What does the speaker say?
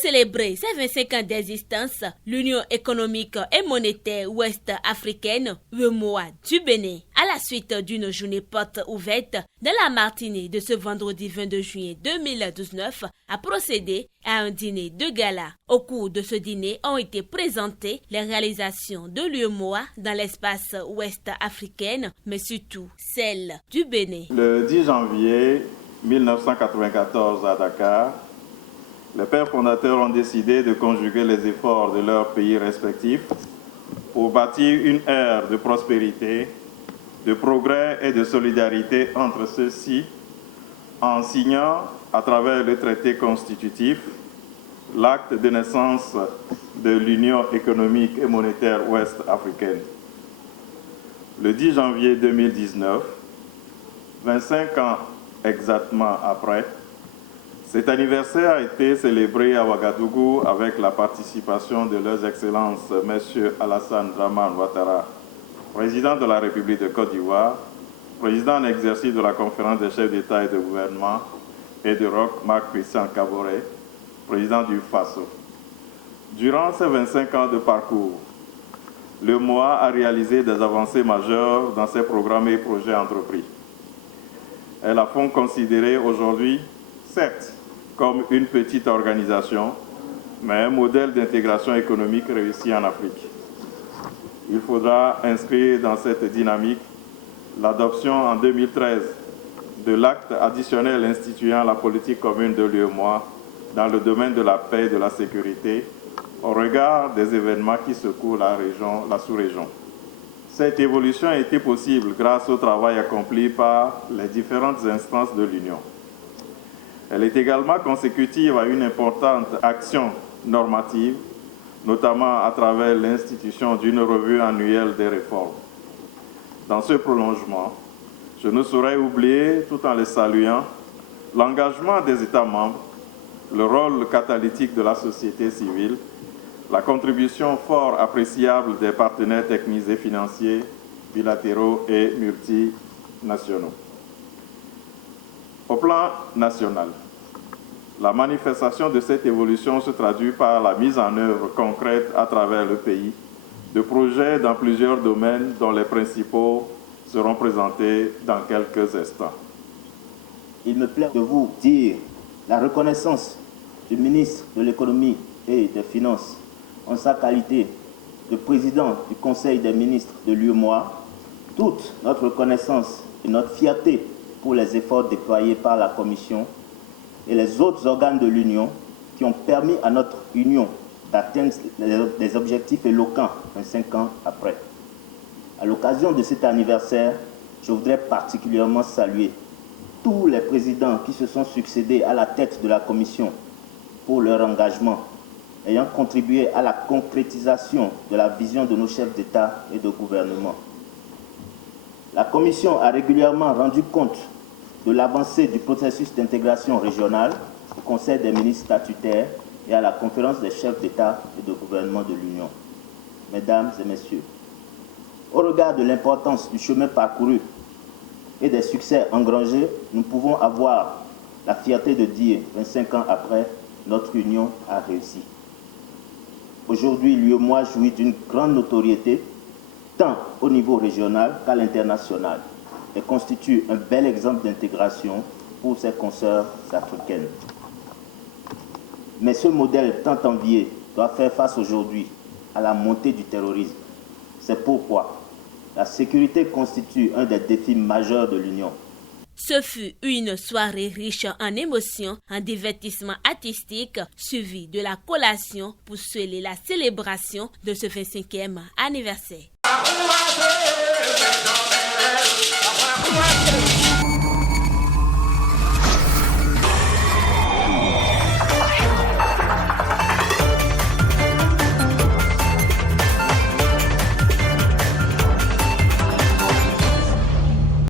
Célébrer ses 25 ans d'existence, l'Union économique et monétaire ouest-africaine, UEMOA du Bénin, à la suite d'une journée porte ouverte dans la matinée de ce vendredi 22 juillet 2019, a procédé à un dîner de gala. Au cours de ce dîner ont été présentées les réalisations de l'UEMOA dans l'espace ouest-africain, mais surtout celles du Bénin. Le 10 janvier 1994 à Dakar, les pères fondateurs ont décidé de conjuguer les efforts de leurs pays respectifs pour bâtir une ère de prospérité, de progrès et de solidarité entre ceux-ci en signant à travers le traité constitutif l'acte de naissance de l'Union économique et monétaire ouest-africaine. Le 10 janvier 2019, 25 ans exactement après, cet anniversaire a été célébré à Ouagadougou avec la participation de leurs excellences M. Alassane Dramane Ouattara, président de la République de Côte d'Ivoire, président en exercice de la conférence des chefs d'État et de gouvernement, et de ROC, Marc-Christian Kaboré, président du FASO. Durant ces 25 ans de parcours, le MOA a réalisé des avancées majeures dans ses programmes et projets entrepris. Elles la font considérer aujourd'hui, certes, comme une petite organisation, mais un modèle d'intégration économique réussi en Afrique. Il faudra inscrire dans cette dynamique l'adoption en 2013 de l'acte additionnel instituant la politique commune de l'UEMOA dans le domaine de la paix et de la sécurité au regard des événements qui secouent la sous-région. Cette évolution a été possible grâce au travail accompli par les différentes instances de l'Union. Elle est également consécutive à une importante action normative, notamment à travers l'institution d'une revue annuelle des réformes. Dans ce prolongement, je ne saurais oublier, tout en les saluant, l'engagement des États membres, le rôle catalytique de la société civile, la contribution fort appréciable des partenaires techniques et financiers, bilatéraux et multinationaux. Au plan national, la manifestation de cette évolution se traduit par la mise en œuvre concrète à travers le pays de projets dans plusieurs domaines dont les principaux seront présentés dans quelques instants. Il me plaît de vous dire la reconnaissance du ministre de l'Économie et des Finances en sa qualité de président du Conseil des ministres de l'UEMOA, toute notre reconnaissance et notre fierté pour les efforts déployés par la Commission et les autres organes de l'Union qui ont permis à notre Union d'atteindre des objectifs éloquents 25 ans après. À l'occasion de cet anniversaire, je voudrais particulièrement saluer tous les présidents qui se sont succédés à la tête de la Commission pour leur engagement, ayant contribué à la concrétisation de la vision de nos chefs d'État et de gouvernement. La Commission a régulièrement rendu compte de l'avancée du processus d'intégration régionale au Conseil des ministres statutaires et à la conférence des chefs d'État et de gouvernement de l'Union. Mesdames et messieurs, au regard de l'importance du chemin parcouru et des succès engrangés, nous pouvons avoir la fierté de dire, 25 ans après, notre Union a réussi. Aujourd'hui, l'UEMOA jouit d'une grande notoriété, tant au niveau régional qu'à l'international, et constitue un bel exemple d'intégration pour ses consoeurs africaines. Mais ce modèle tant envié doit faire face aujourd'hui à la montée du terrorisme. C'est pourquoi la sécurité constitue un des défis majeurs de l'Union. Ce fut une soirée riche en émotions, en divertissements artistiques, suivie de la collation pour sceller la célébration de ce 25e anniversaire.